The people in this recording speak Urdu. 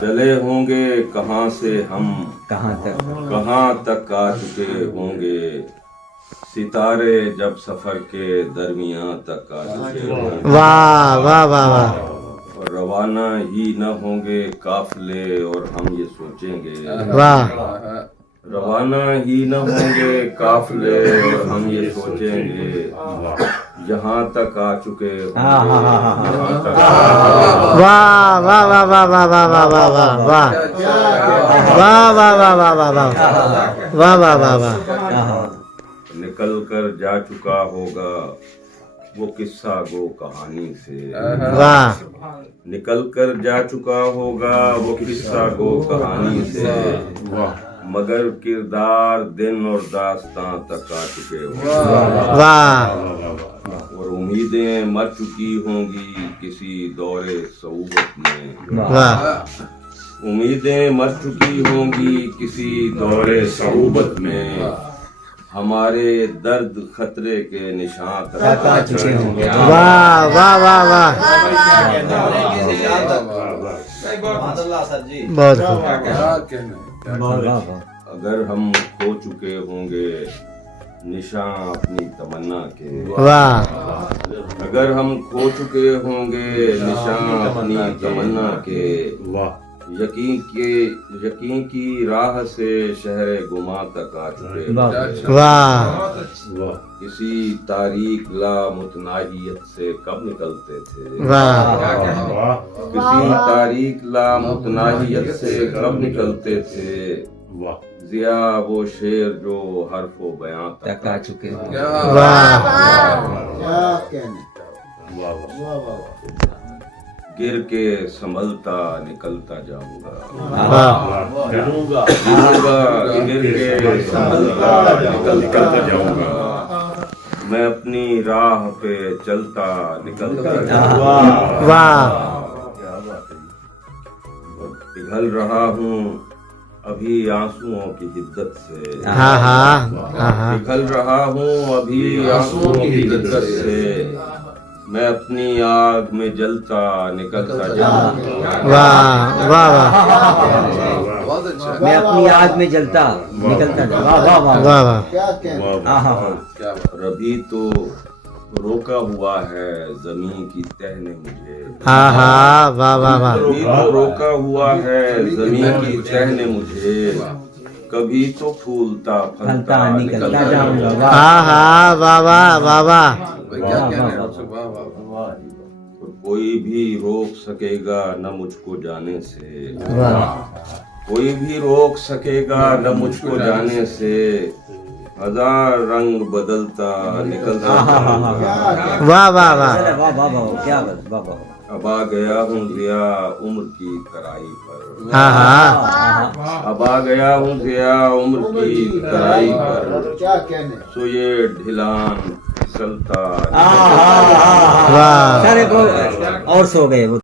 چلے ہوں گے کہاں سے ہم، کہاں تک آ چکے ہوں گے، ستارے جب سفر کے درمیان تک آ چکے ہوں گے، واہ واہ واہ واہ، اور روانہ ہی نہ ہوں گے قافلے اور ہم یہ سوچیں گے، واہ روانہ ہی نہ ہوں گے قافلے اور ہم یہ سوچیں گے، یہاں تک آ چکے ہوں گے، یہاں تک واہ واہ واہ واہ واہ واہ واہ واہ واہ واہ واہ واہ واہ واہ واہ واہ واہ واہ واہ، نکل کر جا چکا ہوگا وہ قصہ گو کہانی سے، واہ نکل کر جا چکا ہوگا وہ قصہ گو کہانی سے، مگر کردار دن اور داستان تک آ چکے ہوں گے، واہ اور امیدیں مر چکی ہوں گی کسی دور صعوبت میں، واہ امیدیں مر چکی ہوں گی کسی دور صعوبت میں، ہمارے درد خطرے کے نشان تک آ چکے ہوں گے، واہ واہ واہ واہ، بہت خوب، اگر ہم کھو چکے ہوں گے نشان اپنی تمنا کے، واہ اگر ہم کھو چکے ہوں گے نشان اپنی تمنا کے، یقین کی راہ سے شہر گما تک آ چکے ہوں گے، واہ کسی تاریک لامتناہیت سے کب نکلتے تھے، واہ کسی تاریک لامتناہیت سے کب نکلتے تھے، ضیا وہ شعر جو حرف و بیان تک آ چکے ہیں، واہ گر کے سنبھلتا نکلتا جاؤں گا، واہ گر کے سنبھلتا نکلتا جاؤں گا، میں اپنی راہ پہ چلتا نکلتا جاؤں گا، واہ پگھل رہا ہوں ابھی آنسوؤں کی حدت سے، ہاں ہاں ہاں ہاں، پگھل رہا ہوں ابھی آنسوؤں کی حدت سے، میں اپنی آگ میں جلتا نکلتا جاؤں گا، واہ واہ میں اپنی آگ میں جلتا نکلتا جا، واہ واہ واہ، واہ، اور ابھی تو روکا ہوا ہے زمین کی تہ نے مجھے، ہاں ہاں واہ واہ واہ، ابھی تو روکا ہوا ہے زمین کی تہ نے مجھے، کبھی تو پھولتا پھلتا نکلتا جاؤں گا، ہاں ہاں واہ واہ واہ واہ، اور کوئی بھی روک سکے گا نہ مجھ کو جانے سے، کوئی بھی روک سکے گا نہ مجھ کو جانے سے، ہزار رنگ بدلتا نکلتا جاؤں گا، واہ واہ واہ، واہ واہ واہ، کیا بات، واہ واہ، اب آ گیا ہوں ضیا عمر کی ترائی پر، ہاں ہاں اب آ گیا ہوں ضیا عمر کی ترائی پر، سو یہ ڈھلان پھسلتا واہ، واہ، سارے اور سو گئے وہ۔